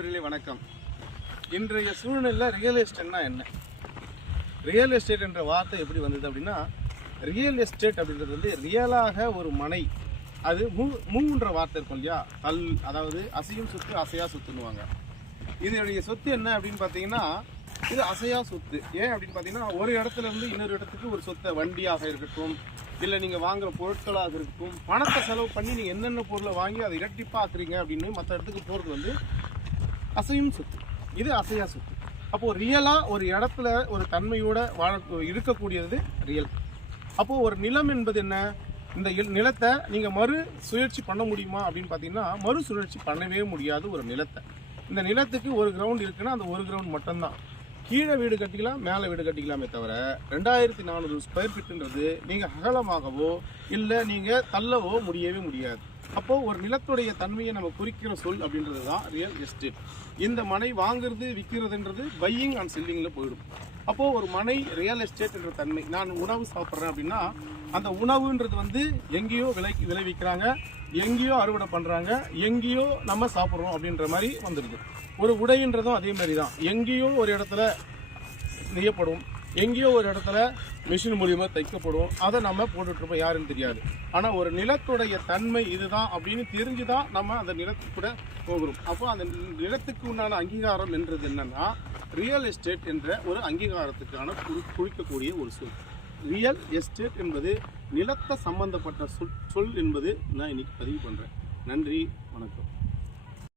வணக்கம். இன்றைய சூழ்நிலையில் ரியல் எஸ்டேட்னா என்ன? ரியல் எஸ்டேட் என்ற வார்த்தை எப்படி வந்தது அப்படின்னா ரியல் எஸ்டேட் அப்படின்றது வந்து ரியலாக ஒரு மனை அது மூ மூன்ற வார்த்தை இருக்கும் இல்லையா? கல் அதாவது அசையும் சொத்து அசையா சொத்துன்னுவாங்க. இதனுடைய சொத்து என்ன அப்படின்னு பார்த்தீங்கன்னா இது அசையா சொத்து. ஏன் அப்படின்னு பார்த்தீங்கன்னா ஒரு இடத்துல இருந்து இன்னொரு இடத்துக்கு ஒரு சொத்தை வண்டியாக இருக்கட்டும் இல்லை நீங்கள் வாங்குற பொருட்களாக இருக்கட்டும் பணத்தை செலவு பண்ணி நீங்கள் என்னென்ன பொருளை வாங்கி அதை இரட்டிப்பாக்குறீங்க அப்படின்னு மற்ற இடத்துக்கு போகிறது வந்து அசையும் சொத்து. இது அசையா சொத்து. அப்போது ரியலாக ஒரு இடத்துல ஒரு தன்மையோட வாழ இருக்கக்கூடியது ரியல் அப்போது ஒரு நிலம் என்பது என்ன? இந்த இல்- நிலத்தை நீங்கள் மறு சுழற்சி பண்ண முடியுமா அப்படின்னு பார்த்தீங்கன்னா மறு சுழற்சி பண்ணவே முடியாது ஒரு நிலத்தை. இந்த நிலத்துக்கு ஒரு கிரவுண்ட் இருக்குன்னா அந்த ஒரு கிரவுண்ட் மட்டும்தான். கீழே வீடு கட்டிக்கலாம் மேலே வீடு கட்டிக்கலாமே தவிர ரெண்டாயிரத்தி நானூறு ஸ்கொயர் ஃபீட்டுன்றது நீங்கள் அகலமாகவோ இல்லை நீங்கள் தள்ளவோ முடியவே முடியாது. அப்போ ஒரு நிலத்துடைய தன்மையை நம்ம குறிக்கிற சொல் அப்படின்றது தான் ரியல் எஸ்டேட் இந்த மனை வாங்குறது விற்கிறதுன்றது பையிங் அண்ட் செல்லிங்கில் போயிடும். அப்போது ஒரு மனை ரியல் எஸ்டேட் என்ற தன்மை நான் உணவு சாப்பிட்றேன் அப்படின்னா அந்த உணவுன்றது வந்து எங்கேயோ விளை விளைவிக்கிறாங்க எங்கேயோ அறுவடை பண்ணுறாங்க எங்கேயோ நம்ம சாப்பிட்றோம் அப்படின்ற மாதிரி வந்துடுது. ஒரு உடைன்றதும் அதே மாதிரி தான். எங்கேயோ ஒரு இடத்துல நெய்யப்படும் எங்கேயோ ஒரு இடத்துல மிஷின் மூலியமாக தைக்கப்படும். அதை நம்ம போட்டுட்ருப்போம் யாருன்னு தெரியாது. ஆனால் ஒரு நிலத்துடைய தன்மை இதுதான் அப்படின்னு தெரிஞ்சு தான் நம்ம அந்த நிலத்துக்கு கூட போகிறோம். அப்போ அந்த நிலத்துக்கு உண்டான அங்கீகாரம் என்றது என்னன்னா ரியல் எஸ்டேட் என்ற ஒரு அங்கீகாரத்துக்கான குறி குறிக்கக்கூடிய ஒரு சொல். ரியல் எஸ்டேட் என்பது நிலத்தை சம்பந்தப்பட்ட சொல் சொல் என்பது நான் இன்னைக்கு பதிவு பண்ணுறேன் நன்றி வணக்கம்.